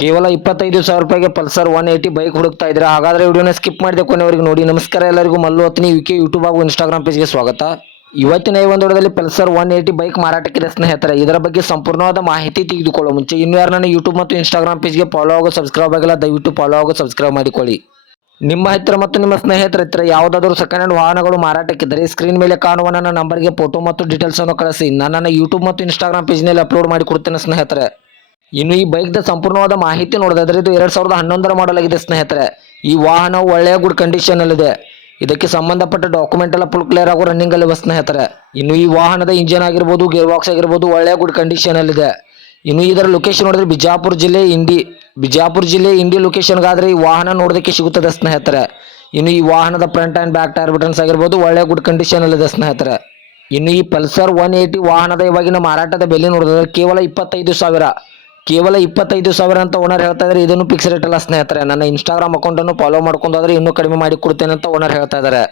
ಕೇವಲ 25,000 ರೂಪಾಯಿಗೆ Pulsar 180 bike ಹುಡುಕ್ತಾ ಇದ್ರೆ ಹಾಗಾದ್ರೆ ವಿಡಿಯೋನ ಸ್ಕಿಪ್ ಮಾಡಿದೆ ಕೊನೆವರೆಗೂ ನೋಡಿ. ನಮಸ್ಕಾರ ಎಲ್ಲರಿಗೂ, ಮಲ್ಲು ಅತ್ನಿ ವಿಕೆ ಯೂಟ್ಯೂಬ್ ಹಾಗೂ ಇನ್ಸ್ಟಾಗ್ರಾಮ್ ಪೇಜ್ಗೆ ಸ್ವಾಗತ. ಇವತ್ತಿನ ಈ ಒಂದು ವಿಡಿಯೋದಲ್ಲಿ ಪಲ್ಸರ್ 180 ಬೈಕ್ ಮಾರಾಟಕ್ಕಿದೆ ಸ್ನೇಹಿತರೆ. ಇದರ ಬಗ್ಗೆ ಸಂಪೂರ್ಣವಾದ ಮಾಹಿತಿ ತೆಗೆದುಕೊಳ್ಳುವ ಮುಂಚೆ ಇನ್ನು ಯಾರು ನನ್ನ ಯೂಟ್ಯೂಬ್ ಮತ್ತು ಇನ್ಸ್ಟಾಗ್ರಾಮ್ ಪೇಜ್ಗೆ ಫಾಲೋ ಆಗೋ ಸಬ್ಸ್ಕ್ರೈಬ್ ಆಗಿಲ್ಲ, ದಯವಿಟ್ಟು ಫಾಲೋ ಆಗೋ ಸಬ್ಸ್ಕ್ರೈಬ್ ಮಾಡಿಕೊಳ್ಳಿ. ನಿಮ್ಮ ಹತ್ತಿರ ಮತ್ತು ನಿಮ್ಮ ಸ್ನೇಹಿತರ ಹತ್ತಿರ ಯಾವುದಾದರೂ ಸೆಕೆಂಡ್ ಹ್ಯಾಂಡ್ ವಾಹನಗಳು ಮಾರಾಟಕ್ಕಿದ್ದರೆ ಸ್ಕ್ರೀನ್ ಮೇಲೆ ಕಾಣುವ ನನ್ನ ನಂಬರ್ಗೆ ಫೋಟೋ ಮತ್ತು ಡೀಟೇಲ್ಸ್ ಅನ್ನು ಕಳಿಸಿ. ನನ್ನ ಯೂಟ್ಯೂಬ್ ಮತ್ತು ಇನ್ಸ್ಟಾಗ್ರಾಮ್ ಪೇಜ್ನಲ್ಲಿ ಅಪ್ಲೋಡ್ ಮಾಡಿ ಕೊಡ್ತೇನೆ ಸ್ನೇಹಿತರೆ. ಇನ್ನು ಈ ಬೈಕ್ದ ಸಂಪೂರ್ಣವಾದ ಮಾಹಿತಿ ನೋಡಿದ್ರೆ ಇದು 2011 ಮಾಡಲ್ ಆಗಿದೆ ಸ್ನೇಹಿತರೆ. ಈ ವಾಹನವು ಒಳ್ಳೆಯ ಗುಡ್ ಕಂಡೀಷನ್ ಅಲ್ಲಿದೆ. ಇದಕ್ಕೆ ಸಂಬಂಧಪಟ್ಟ ಡಾಕ್ಯುಮೆಂಟ್ ಎಲ್ಲ ಫುಲ್ ಕ್ಲಿಯರ್ ಆಗೋ ರನ್ನಿಂಗ್ ಅಲ್ಲಿ ಸ್ನೇಹಿತರೆ. ಇನ್ನು ಈ ವಾಹನದ ಇಂಜಿನ್ ಆಗಿರ್ಬೋದು, ಗೇರ್ ಬಾಕ್ಸ್ ಆಗಿರ್ಬೋದು ಒಳ್ಳೆಯ ಗುಡ್ ಕಂಡೀಷನ್ ಅಲ್ಲಿದೆ. ಇನ್ನು ಇದರ ಲೊಕೇಶನ್ ನೋಡಿದ್ರೆ ಬಿಜಾಪುರ ಜಿಲ್ಲೆ ಇಂಡಿ ಲೊಕೇಶನ್ಗಾದ್ರೆ ಈ ವಾಹನ ನೋಡೋದಕ್ಕೆ ಸಿಗುತ್ತದೆ ಸ್ನೇಹಿತರೆ. ಇನ್ನು ಈ ವಾಹನದ front and back tyre buttons ಆಗಿರ್ಬೋದು ಒಳ್ಳೆಯ ಗುಡ್ ಕಂಡೀಷನ್ ಅಲ್ಲಿದೆ ಸ್ನೇಹಿತರೆ. ಇನ್ನು ಈ ಪಲ್ಸರ್ 180 ವಾಹನದ ಇವಾಗಿನ ಮಾರಾಟದ ಬೆಲೆ ನೋಡಿದ್ರೆ ಕೇವಲ 25,000 ಅಂತ ಓನರ್ ಹೇಳ್ತಾ ಇದ್ದಾರೆ. ಇದನ್ನು ಫಿಕ್ಸ್ ರೇಟ್ ಅಲ್ಲ ಸ್ನೇಹಿತರೆ. ನನ್ನ ಇನ್ಸ್ಟಾಗ್ರಾಮ್ ಅಕೌಂಟ್ ಅನ್ನು ಫಾಲೋ ಮಾಡ್ಕೊಂಡಾದ್ರೆ ಇನ್ನೂ ಕಡಿಮೆ ಮಾಡಿ ಕೊಡ್ತೇನೆ ಅಂತ ಓನರ್ ಹೇಳ್ತಾ ಇದ್ದಾರೆ.